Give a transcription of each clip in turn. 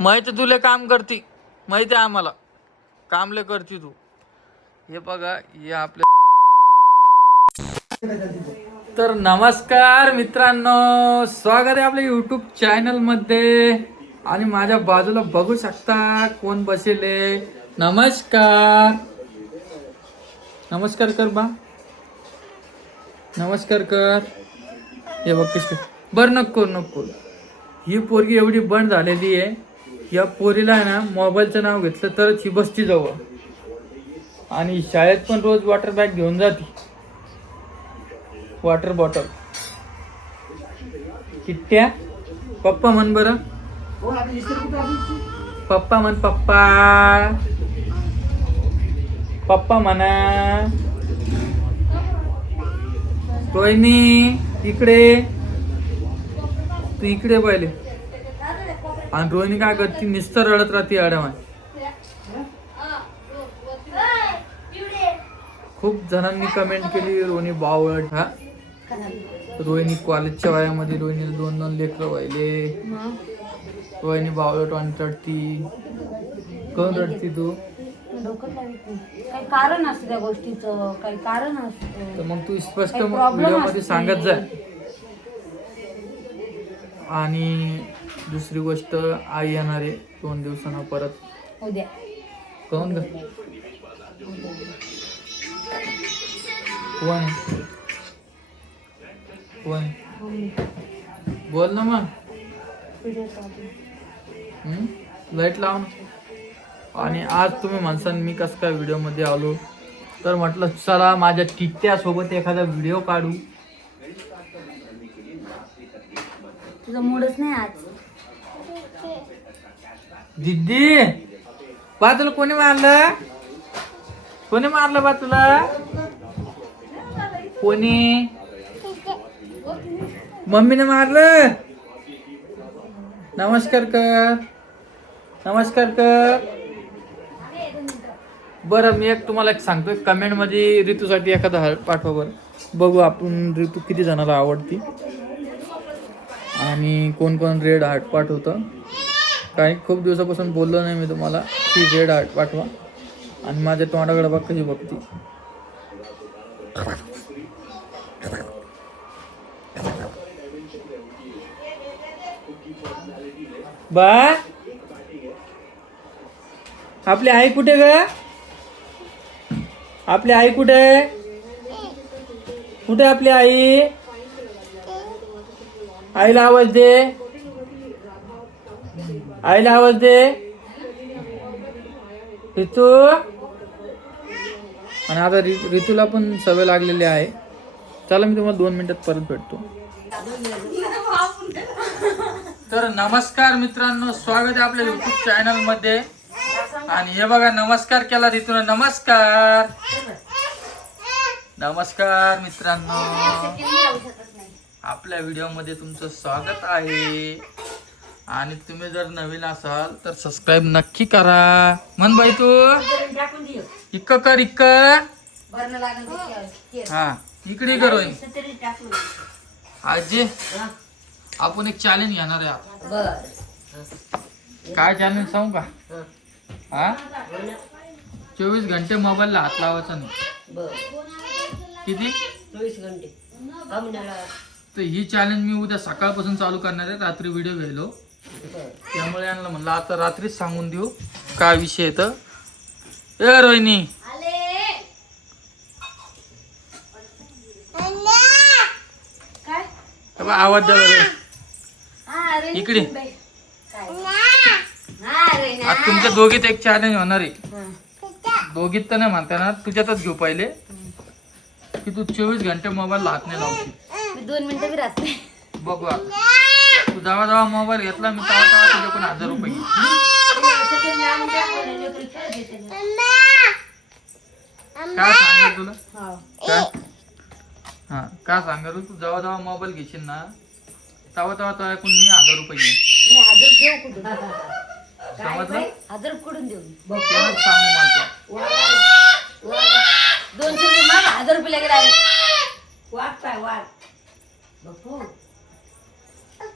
माहिती तुला काम करती, माहिती आहे आम्हाला कामले करती तू. हे बघा हे आपल्या. तर नमस्कार मित्रांनो, स्वागत आहे आपल्या यूट्यूब चॅनल मध्ये. आणि माझ्या बाजूला बघू शकता कोण बसेले. नमस्कार नमस्कार कर बा, नमस्कार कर. हे बघ कशी बर नको नको. ही पोरगी एवढी बंद झालेली आहे, या पोरीला आहे ना मोबाईलचं नाव घेतलं तरच ही बसती जवळ. आणि शाळेत पण रोज वॉटर बॅग घेऊन जाते, वॉटर बॉटल. किट्ट्या पप्पा म्हण बरं, पप्पा म्हण, पप्पा पप्पा म्हणा. रोहिणी इकडे, तू इकडे पहिले. आणि रोहिणी काय करते, नुसतं रडत राहते अडवाय. खूप जणांनी कमेंट केली रोहिणी बावळट. हा रोहिणी कॉलेजच्या वयामध्ये रोहिणीला 2-2 लेकरं व्हायले. रोहिणी बावळट आणि रडती. कोण रडती तू? काही कारण असतं त्या गोष्टीचं, काही कारण असतं. तर मग तू स्पष्ट व्हिडिओ मध्ये सांगत जा. आणि दुसरी गोष्ट, आई येणार आहे 2 दिवसांना परत. उद्या कोण ग? कोण कोण? बोल ना मग. लाईट लाव ना. आणि आज तुम्ही म्हणसान मी कसं काय व्हिडिओ मध्ये आलो, तर म्हटलं चला माझ्या टिट्ट्या सोबत एखादा व्हिडिओ काढू. तुझा मूडच नाही आज. दिदी बा तुला कोणी मारलं? कोणी मारलं बा तुला? कोणी? मम्मीने मारलं. नमस्कार कर, नमस्कार कर. बरं मी तुम्हाला एक सांगतो, कमेंट मध्ये ऋतूसाठी एखादा हार्ट पाठवा बरं. बघू आपण ऋतू किती जणाला आवडती आणि कोण कोण रेड हार्ट पाठवतं. काही खूप दिवसापासून बोललो नाही मी तुम्हाला की रेड हार्ट पाठवा. आणि माझ्या तोंडाकडे बघ कशी बघती. बा आपली आई कुठे ग? आपली आई कुठे? कुठे आपली आई? आईला आवाज दे, आईला आवाज दे ऋतू. आणि आता ऋतूला पण सवय लागलेली आहे. चला मी तुम्हाला 2 मिनिटात परत भेटतो. तर नमस्कार मित्रांनो, स्वागत आहे आपल्या युट्यूब चॅनल मध्ये. आणि हे बघा नमस्कार केला ऋतूला. नमस्कार नमस्कार मित्रांनो, आपल्या व्हिडिओ मध्ये तुमचं स्वागत आहे. आणि तुम्ही जर नवीन असाल तर सबस्क्राईब नक्की करा. म्हण बाई तू इक्क कर, इक्क. हा इकडे करो. आजी आपण एक चॅलेंज घेणार आहे. काय चॅलेंज सांगू का? हा 24 घंटे मोबाईलला हात लावायचा नाही. किती? 24 घंटे. तर ही चॅलेंज मी उद्या सकाळपासून चालू करणार आहे. रात्री व्हिडिओ घ्यायलो, त्यामुळे यांना म्हणलं आता रात्रीच सांगून देऊ काय विषय आहे. तर ए रोहिणी काय आवाज द्या इकडे. आज तुमच्या दोघीत एक चॅलेंज होणार आहे. दोघीत तर नाही म्हणता ना, तुझ्यातच घेऊ पहिले की तू 24 घंटे मोबाईल हात नाही लावशील. 2 मिनिटं बी राहत नाही. बघू तू जेव्हा जेव्हा मोबाईल घेतला मी तेव्हा तुझ्याकडून 1000 रुपये काय सांगेल तुला? काय हा काय सांगेल तू? जेव्हा जेव्हा मोबाईल घेशील ना तेव्हा तेव्हा तुझ्याकडून मी 1000 रुपये घेईन. समजलं? 1000 कुठून देऊ? सांगू मला 200 रुपये माग, 1000 रुपये लागेल. वाट पाय वाट.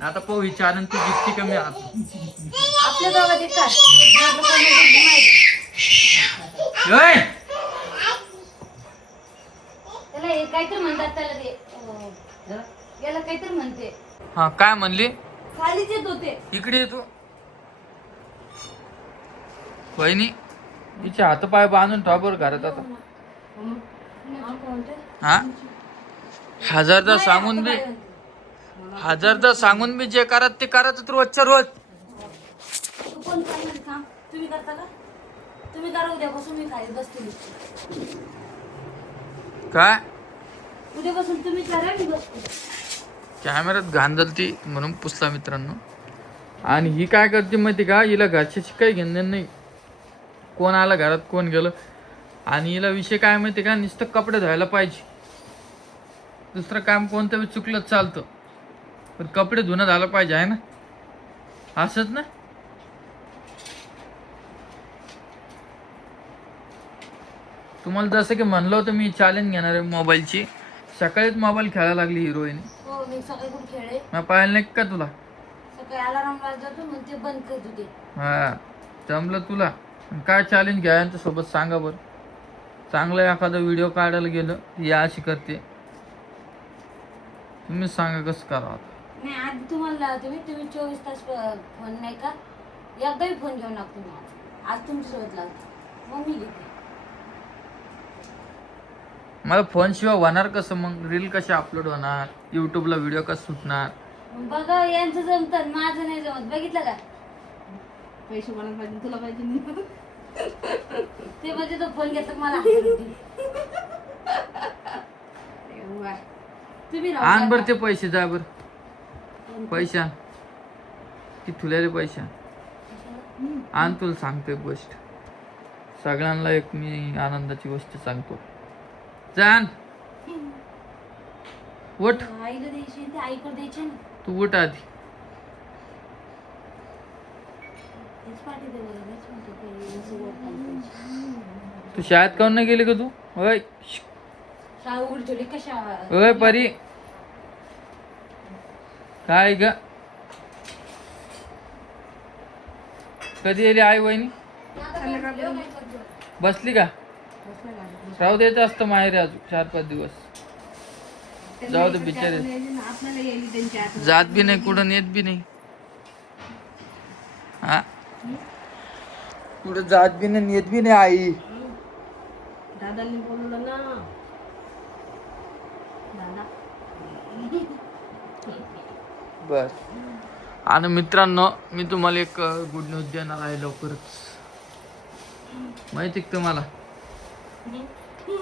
आता पाहू हिची आनंद ती जितकी कमी आहात. आपल्या गावात एक काय माझं कोण नाही माहिती. ओय! त्याला हे काहीतरी म्हणतात त्याला ते याला काहीतरी म्हणते. हा काय म्हणली? खालीच येत होते. इकडे येतो वहिनी तिचे हात पाय बांधून ठेवा घरात आता. हा हजारदा सांगून बी जे करत ते करत रोजच्या रोज. तू कोण करणार काम? तुम्ही करता का? तुम्ही करा उद्यापासून मी खाली बसते. काय उद्यापासून तुम्ही करा मी बसते. कॅमेऱ्यात घाण झालती म्हणून पुसला मित्रांनो. आणि ही काय करते माहिती का, हिला घरच्याशी काही घेणं नाही. कोण आलं घरात कोण गेलं. आणि हिला विषय काय माहिती का, नुसतं कपडे धुवायला पाहिजे. दुसरं काम कोणतं बी चुकलं चालतं पण कपडे धुणं झालं पाहिजे आहे ना. असंच ना. तुम्हाला जसं की म्हणलं होतं मी चॅलेंज घेणार आहे मोबाईलची. सकाळीच मोबाईल खेळायला लागली हिरोईन. हो मी सकाळी पण खेळले. मग पाहिलं नाही का तुला? सकाळी अलार्म वाजवतो मग ते बंद करत होते. हा जमलं तुला. काय चॅलेंज घ्या यांच्या सोबत सांगा बरं. चांगलं एखादा व्हिडिओ काढायला गेलं ही अशी करते. तुम्ही सांगा कसं करावं. नाही आधी तुम्हाला तुम्ही 24 तास फोन नाही का एकदाही फोन घेऊन लागतो मी. आज तुमच्यासोबत लावतो मग मी घेते. मला फोन शिवाय होणार कसं मग? रील कशी अपलोड होणार? युट्यूबला व्हिडिओ कसं सुटणार? बघा यांचं जमतं माझं नाही जमत. बघितलं का? पैसे कोणाला पाहिजे? तुला पाहिजे. ते म्हणजे तो फोन घेतला मला हातात. तुम्ही आण बरं ते पैसे. जा बरं पैसे आण. की तुला रे पैसे आण. तुला सांगतो एक गोष्ट. सगळ्यांना एक मी आनंदाची गोष्ट सांगतो. जाण उठ. आईला द्यायची ते आईकडे द्यायचे ना. तू उठ आधी. तेच पाठी दे बरं. तेच म्हणते ते असं वर खाली. तू शाळेत काऊन नाही गेली का तू? होय शाळा उघडी ठेवली कशा? होय परी. काय ग कधी आली आई वहिनी? बसली का? राहू द्यायचं असतं माहेरी अजून 4-5 दिवस. जाऊ दे बिचारे. आपल्याला येईल त्यांच्या आत. जात बी नाही कुठं नेत बी नाही. हा कुठं जात बी नाही नेत बी नाही आई. दादांनी बोलवलं ना. दादा बर. आणि मित्रांनो मी तुम्हाला एक गुड न्यूज देणार आहे लवकरच. माहिती का तुम्हाला?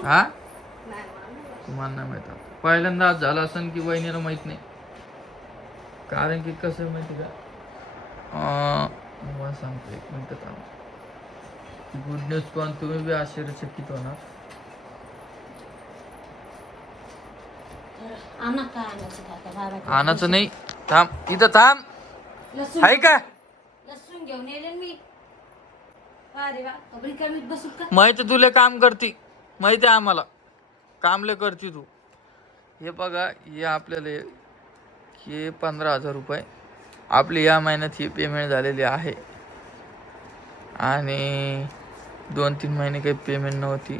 हा तुम्हाला नाही माहित. पहिल्यांदा आज झाला असेल की वहिनीला माहित नाही. कारण की कसं माहिती का, मला सांगतो एक मिनिट थांब. गुड न्यूज पण तुम्ही बी आश्चर्यचकित होणार. आणा काय आणायचं काका बाबा. आणायचं नाही. थांब इथं थांब. लसूण आहे का? लसूण घेऊन येले मी. अरे वा कबरी कमीत बसू का? माहिती तुला काम करती. माहिती आहे आम्हाला कामले करती तू. हे बघा हे आपल्याला हे 15,000 रुपये आपली या महिन्यात ही पेमेंट झालेली आहे. आणि 2-3 महिने काही पेमेंट नव्हती.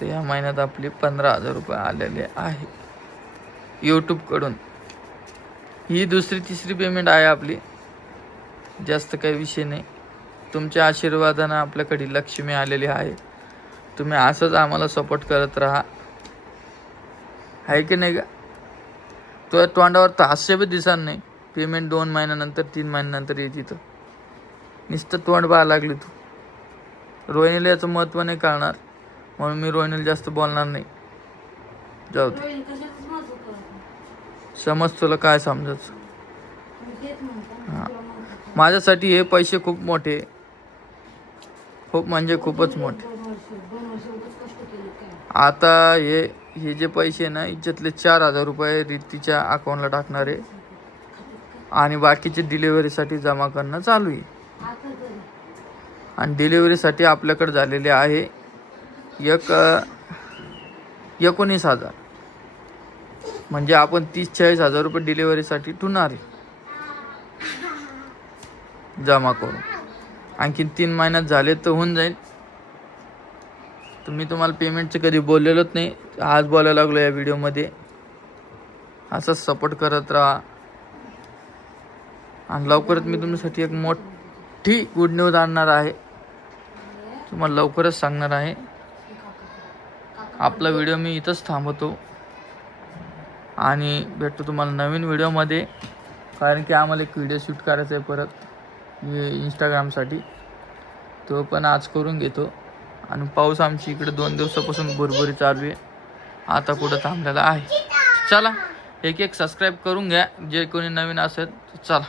तर या महिन्यात आपली 15,000 रुपये आलेले आहे यूट्यूबकडून. ही 2री-3री पेमेंट आहे आपली. जास्त काही विषय नाही. तुमच्या आशीर्वादानं आपल्याकडे लक्ष्मी आलेली आहे. तुम्ही असंच आम्हाला सपोर्ट करत राहा. आहे की नाही का? तुझ्या तोंडावर तर हास्य बी दिसणार नाही. पेमेंट 2 महिन्यानंतर 3 महिन्यानंतर येते. तर नुसतं तोंड पाहा लागली तू. रोहिणीला याचं महत्त्व नाही कळणार म्हणून मी रोहिणीला जास्त बोलणार नाही. जाऊ दे. रोहिणी कशाचंच महत्व कळत समज तुला काय समजायचं. नाही. तेच म्हणतो हा. तुला महत्व. माझ्यासाठी हे पैसे खूप मोठे. खूप म्हणजे खूपच मोठे. 2 वर्ष उगाच कष्ट केले काय? आता हे जे पैसे ना याच्यातले 4,000 रुपये रीतीच्या अकाउंटला टाकणार आहे. आणि बाकीचे डिलिव्हरीसाठी जमा करणं चालू आहे. आता तरी आणि डिलिव्हरीसाठी आपल्याकडे झालेले आहे 19,000. म्हणजे आपण 30-40 हजार रुपये डिलिव्हरीसाठी ठेवणार आहे. जमा करू. आणखीन 3 महिन्यात झाले तर होऊन जाईल. तर मी तुम्हाला पेमेंटचं कधी बोललेलोच नाही, आज बोलायला लागलो या व्हिडिओमध्ये. असंच सपोर्ट करत राहा. आणि लवकरच मी तुमच्यासाठी एक मोठी गुड न्यूज आणणार आहे, तुम्हाला लवकरच सांगणार आहे. आपला व्हिडिओ मी इथंच थांबवतो आणि भेटतो तुम्हाला नवीन व्हिडिओमध्ये. कारण की आम्हाला एक व्हिडिओ शूट करायचा आहे परत इंस्टाग्रामसाठी, तो पण आज करून घेतो. आणि पाऊस आमची इकडे 2 दिवसापासून भुरभुरी चालू आहे, आता कुठं थांबलेला आहे. चला एक सबस्क्राईब करून घ्या जे कोणी नवीन असेल. चला.